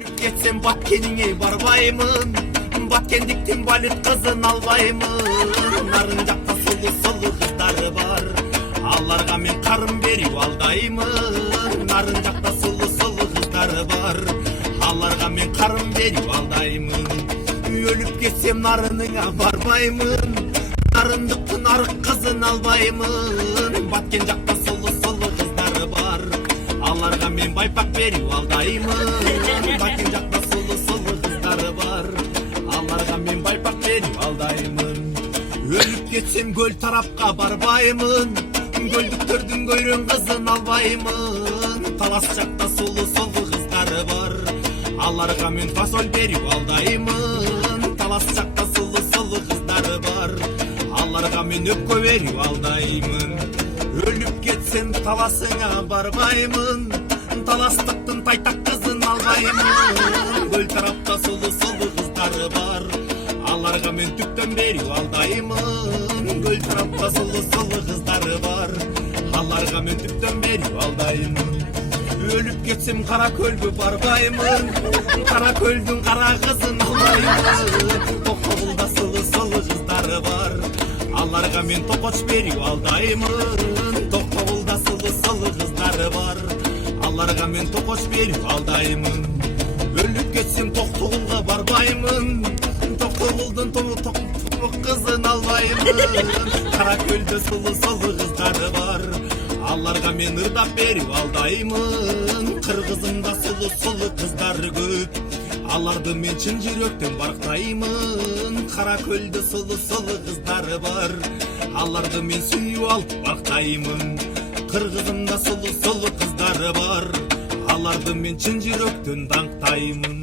Кетсем Баткениңе барбаймын, Баткендиктин балет кызын албаймын. Нарын жакта сулуу кыздары бар, аларга мен карын берип алдаймын. Нарын жакта сулуу кыздары бар, аларга мен карын берип алдаймын. Өлүп кетсем нарыныңа барбаймын, нарындыктын арык кызын албаймын. Баткен жакта сулуу кыздары бар, аларга мен байпак берип алдаймын. Баткен жакта сулуу кыздары бар, аларга мен байпак берип алдаймын. Өлүп кетсем көл тарапка барбаймын, көлдүктөрдүн көйрөн кызын албаймын. Талас жакта сулуу кыздары бар, аларга мен фасоль берип алдаймын. Талас жакта сулуу кыздары бар, аларга мен өпкө берип алдаймын. Өлүп кетсем таласыңа барбаймын, таластыктын тайтак кызын албаймын. Көл тарапта сулуу кыздары бар, аларга мен түптөн берип алдаймын. Көл тарапта сулуу кыздары бар, аларга мен түптөн берип алдаймын. Өлүп кетсем кара көлгө барбаймын, кара көлдүн кара кызын албаймын. Токтобулда сулуу кыздары бар, аларга мен токоч берип алдаймын. Токтобулда сулуу кыздары бар, аларга мен токоч берип алдаймын. Өлүп кетсем Токтогулга барбаймын, Токтобулдун кызын албаймын. Кара көлдө сулуу кыздары бар, аларга мен ырдап берип алдаймын. Кыргызымда сулуу кыздары көп, аларды мен чын жүрөктөн барктаймын. Кара көлдө сулуу кыздары бар, аларды мен сүйүп алып бактаймын. Кыргызымда сулуу кыздары бар, аларды мен чын жүрөктөн даңктаймын.